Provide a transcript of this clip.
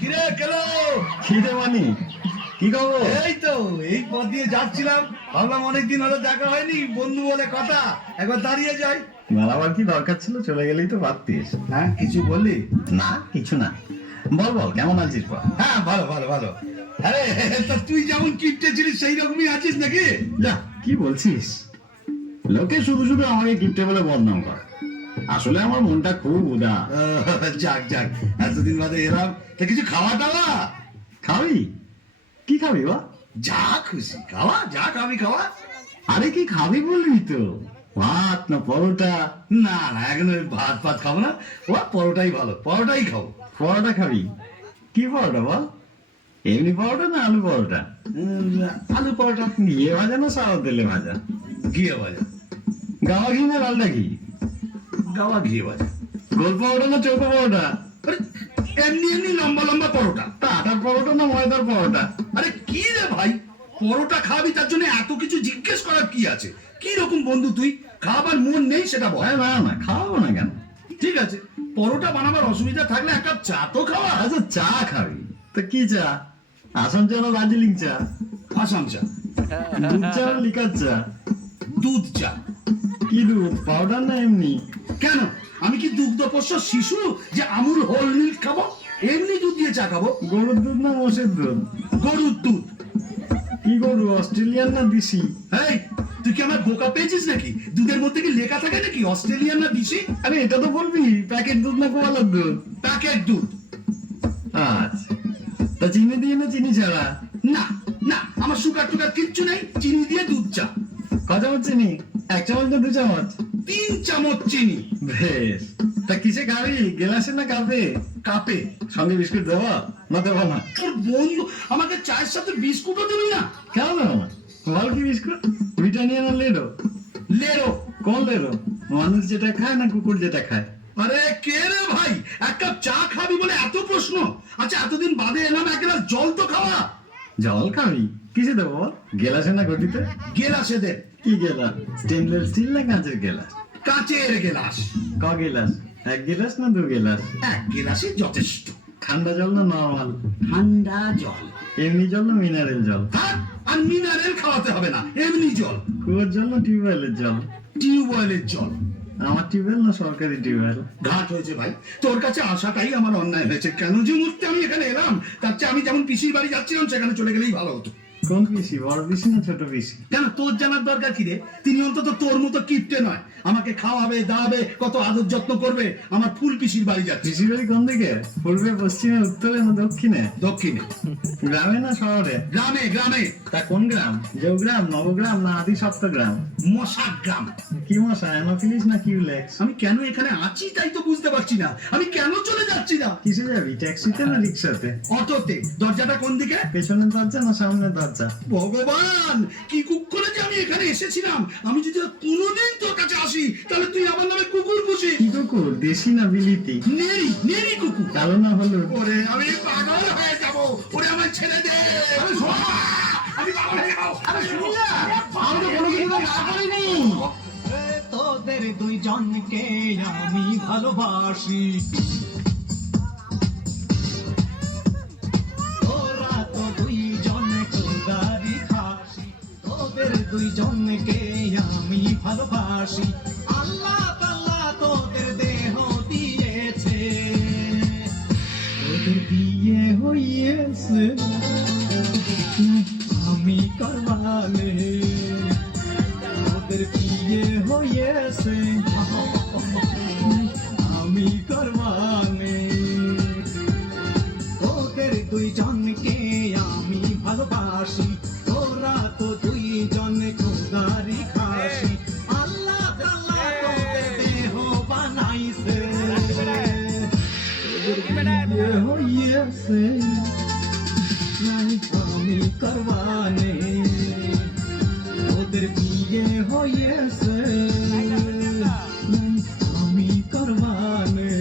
কিরে কেলো? খিদে মানি কি খবর? এই তো এই পথ দিয়ে যাচ্ছিলাম, ভাবলাম অনেকদিন হলো দেখা হয়নি, বন্ধু বলে কথা, একবার দাঁড়িয়ে যাই। মেলাবার কি দরকার ছিল? চলে গেলেই তো পারতিস। হ্যাঁ কিছু বললি? না কিছু না, বল বল কেমন আছিস বল। হ্যাঁ ভালো ভালো ভালো। আরে তা তুই যেমন কিপটে ছিলিস সেই রকমই আছিস নাকি? যা কি বলছিস, লোকে শুধু শুধু আমাকে কিপটে বলে বদনাম করে, আসলে আমার মনটা খুব উদার। যাক যাক, এতদিন বাদে এলাম, তা কিছু খাওয়া দাওয়া? খাবি? কি খাবি বা? যা খুশি খাওয়া, যা খাবি খাওয়া। আরে কি খাবি বলবি তো, ভাত না পরোটা? না না, এখন ওই ভাত ভাত খাবো না, ও পরোটাই ভালো, পরোটাই খাবো। পরোটা খাবি? কি পরোটা বল, এমনি পরোটা না আলু পরোটা? আলু পরোটা। ঘিয়ে ভাজা না সাদা তেলে ভাজা? ঘিয়ে ভাজা। গাওয়া ঘি না লালটা ঘি? গাওয়া ঘিয়ে ভাজা। গোল পরোটা না চৌকো পরোটা? আরে, এমনি এমনি লম্বা লম্বা পরোটা। তা আটার পরোটা না ময়দার পরোটা? আরে কি রে ভাই, পরোটা খাবি তার জন্য এত কিছু জিজ্ঞেস করার কি আছে? কি রকম বন্ধু তুই, খাবার মন নেই সেটা বল। না না খাওয়াবো না কেন? ঠিক আছে, পরোটা বানাবার অসুবিধা থাকলে এক কাপ চা তো খাওয়া। আচ্ছা চা খাবি তো কি চা, আসাম চা না দার্জিলিং চা? আসাম চা। দুধ চা না লিকার চা? দুধ চা। কি দুধ, পাউডার না এমনি? কেন, আমি কি দুগ্ধপোষ্য শিশু যে আমুল হোল মিল্ক খাবো? এমনি দুধ দিয়ে চা খাবো। গরুর দুধ না মোষের দুধ? গরুর দুধ। কি গরু, অস্ট্রেলিয়ান না দেশি? এই তুই কি আমার বোকা পেয়েছিস নাকি? দুধের মধ্যে কি লেখা থাকে নাকি অস্ট্রেলিয়ান না দেশি? আরে এটা তো বলবি, প্যাকেট দুধ না গোয়ালার দুধ? প্যাকেট দুধ। আচ্ছা, তা চিনি দিয়ে না চিনি ছাড়া? না না, আমার সুগার টুগার কিচ্ছু নেই, চিনি দিয়ে দুধ চা। ক চামচ চিনি, 1 চামচ না 2 চামচ? 3 চামচ চিনি। বেশ, তা কিসে খাবি, গ্লাসে না কাপে? কাপে। সঙ্গে বিস্কুট দেবো না দেবো না? তোর বন্ধু আমাকে চায়ের সাথে বিস্কুটও দিবি না? কেন দেবো না, বল কি বিস্কুট, ব্রিটানিয়া না লেডো? লেরো। কোন লেডো, মানুষ যেটা খায় না কুকুর যেটা খায়? আরে কে রে ভাই, এক কাপ চা খাবি বলে এত প্রশ্ন? আচ্ছা এতদিন বাদে এলাম, এক গ্লাস জল তো খাওয়া। জল খাবি, কিসে দেবো বল, গেলাসে না ঘটিতে? গেলাসে দে। কি গেলাস, স্টেনলেস স্টিল না কাঁচের গেলাস? কাচের গেলাস। ক গেলাস, 1 গেলাস না 2 গেলাস? এক গেলাসই যথেষ্ট। ঠান্ডা জল না নরমাল? ঠান্ডা জল। এমনি জল না মিনারেল জল? হ্যাঁ, আর মিনারেল খাওয়াতে হবে না, এমনি জল। কুয়োর জল না টিউবওয়েলের জল? টিউবওয়েলের জল। আমার টিউবওয়েল না সরকারি টিউবওয়েল? ঘাট হয়েছে ভাই, তোর কাছে আসাটাই আমার অন্যায় হয়েছে। কেন যে মুহূর্তে আমি এখানে এলাম, তার চেয়ে আমি যেমন পিসির বাড়ি যাচ্ছিলাম সেখানে চলে গেলেই ভালো হতো। কোন পিসি, বড় পিসি না ছোট পিসি? কেন তোর জানার দরকার কি রে? তিনি অন্তত তোর মতো কিপটে নয়, আমাকে খাওয়াবে দাওয়াবে, কত আদর যত্ন করবে। আমার ফুল পিসির বাড়ি যাচ্ছি। পিসি বাড়ি কোন দিকে, পূর্বে পশ্চিমে উত্তরে না দক্ষিণে? দক্ষিণে। গ্রামে না শহরে? গ্রামে গ্রামে। তা কোন গ্রাম, জৌগ্রাম নবগ্রাম না আদি সপ্তগ্রাম? মশা গ্রাম। কি মশা, অ্যানোফিলিস না কিউলেক্স? আমি কেন এখানে আছি তাই তো বুঝতে পারছি না, আমি কেন চলে যাচ্ছি না। কিসে যাবি, ট্যাক্সিতে না রিক্সাতে? অটোতে। দরজাটা কোন দিকে? পেছনের দরজা না সামনের দরজা? ভগবান, কি কুকুরে যে আমি এখানে এসেছিলাম। আমি যদি আর কোনোদিন তোর কাছে আসি তাহলে তুই আমার নামে কুকুর পুষি। কি কুকুর, দেশি না বিলিতি? নেরি নেরি কুকুর। কালো না হলুদ? ওরে আমি পাগল হয়ে যাব, ওরে আমার ছেড়ে দে। আমি পাগল হয়ে যাবো। আমি তো কোনো কিছু তো না করিনি। তোদের দুইজনকে আমি ভালোবাসি, তোরা তো দুইজন খোদারি খাসি। তোদের দুইজনকে আমি ভালোবাসি, আল্লাহ তাআলা তোদের দেহ দিয়েছে, তোদের বিয়ে হইয়েছে, আমি করবানে। তোদের বিয়ে হয়েছে, আমি করবানে। তোদের দুইজনকে আমি ভালোবাসি, তোরা তো দুইজন খোদারি খাসি, আল্লাহ তাআলা তোদের দেহ বানাইছে, তোদের বিয়ে হয়েছে, আমি করবানে। ওদের বিয়ে হয়েছে, আমি করবানে।